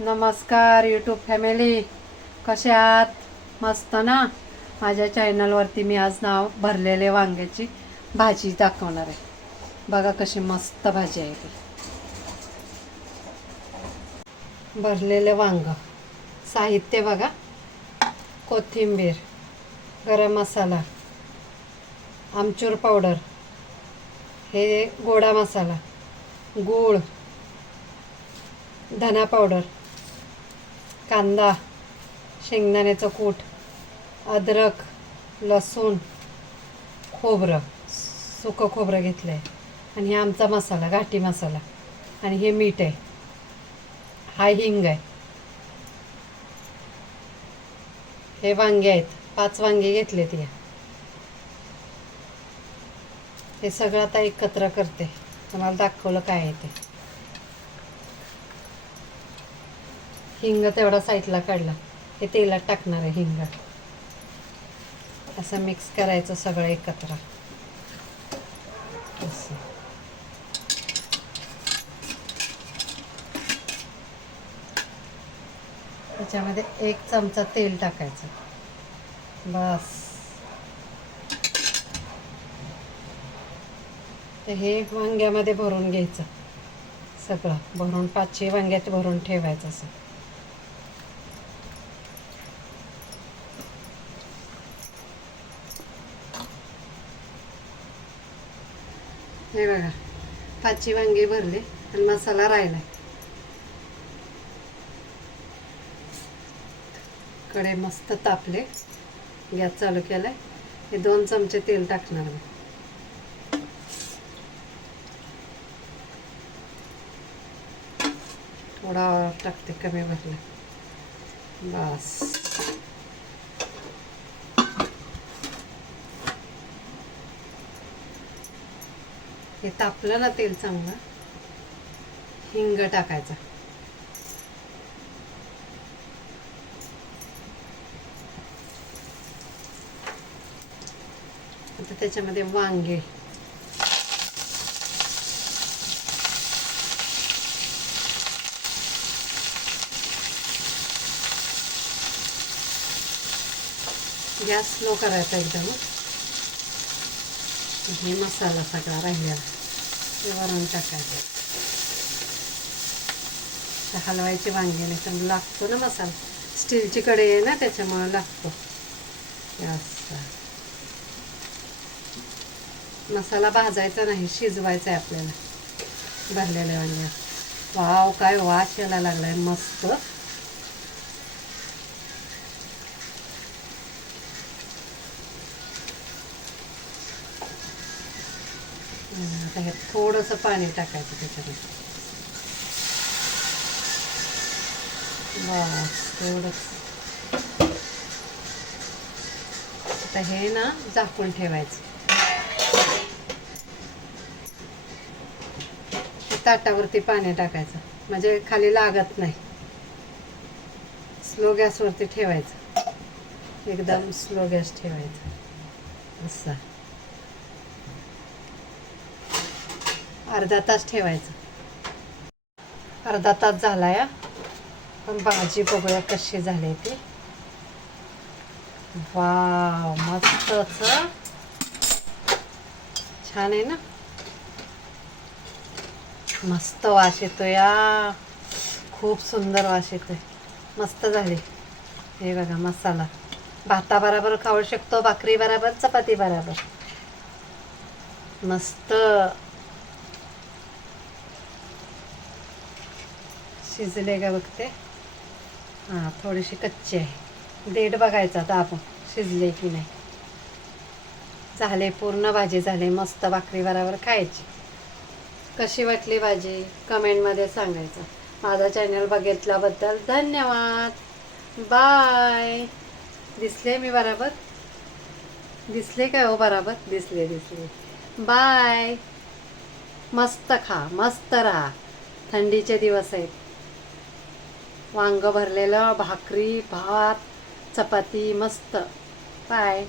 नमस्कार YouTube family कसे आहात? मस्त ना? माझ्या चॅनलवरती मी आज नाव भरलेले वांग्याची भाजी दाखवणार आहे. बघा कशी मस्त भाजी आहे ती. भरलेले वांग. साहित्य बघा. कोथिंबीर गरम मसाला आमचूर पावडर हे गोडा मसाला. गूळ धना पावडर कांदा शेंगदाण्याचं कूट अद्रक लसूण खोबरं सुकं खोबरं घेतलं आहे आणि हे आमचा मसाला घाटी मसाला. आणि हे मीठ आहे. हा हिंग आहे. हे वांगे आहेत. पाच वांगे घेतलेत या. हे सगळं आता एकत्र करते. तुम्हाला दाखवलं काय आहे ते. हिंग तेवढा साईडला काढला. हे तेलात टाकणार आहे हिंग. असं मिक्स करायचं सगळं एकत्र. असं. त्याच्यामध्ये एक चमचा तेल टाकायचं. बस. तर हे वांग्यामध्ये भरून घ्यायचं. सगळं. भरून पाचशे वांग्यात भरून ठेवायचं असं. हे बघा पाचशे वांगे भरले आणि मसाला राहिला कडे मस्त तापले गॅस चालू केलाय. हे दोन चमचे तेल टाकणार मी. थोडा टाकते कमी भरलं. बस. हे तापलं ना तेल चांगलं. हिंग टाकायचा. आता त्याच्यामध्ये वांगे. गॅस स्लो करायचा एकदम. हे मसाला सगळा राहिलेला. ते वरून टाकायचं. हलवायचे वांगे नाही तर लागतो ना मसाला. स्टीलची कढई आहे ना त्याच्यामुळे लागतो. जास्त मसाला भाजायचा नाही शिजवायचा आहे आपल्याला. भरलेल्या वांग्या. वाव काय वास यायला लागलाय मस्त. आता ह्यात थोडंसं पाणी टाकायचं त्याच्यामध्ये. बस तेवढंच. आता हे ना झाकून ठेवायचं. ताटावरती पाणी टाकायचं. म्हणजे खाली लागत नाही. स्लो गॅसवरती ठेवायचं. एकदम स्लो गॅस ठेवायचा. असं. अर्धा तास ठेवायचं. अर्धा तास झाला या. पण भाजी बघूया कशी झाली ती. वा मस्त छान आहे ना? मस्त वास येतो या. खूप सुंदर वास येतोय. मस्त झाली. हे बघा मसाला. भाता बराबर खाऊ शकतो भाकरी बराबर चपाती बराबर. मस्त. शिजले का बघते. हां थोडीशी कच्ची आहे. देठ बघायचा आता आपण शिजले की नाही. झाले पूर्ण भाजी झाली मस्त भाकरी बराबर खायची. कशी वाटली भाजी? कमेंटमध्ये सांगायचं. माझा चॅनल बघितल्याबद्दल धन्यवाद. बाय दिसले मी बराबर? दिसले काय हो बराबर? दिसले दिसले. बाय मस्त खा मस्त राहा. थंडीचे दिवस आहेत. वांग भरलेलं भाकरी भात चपाती मस्त. बाय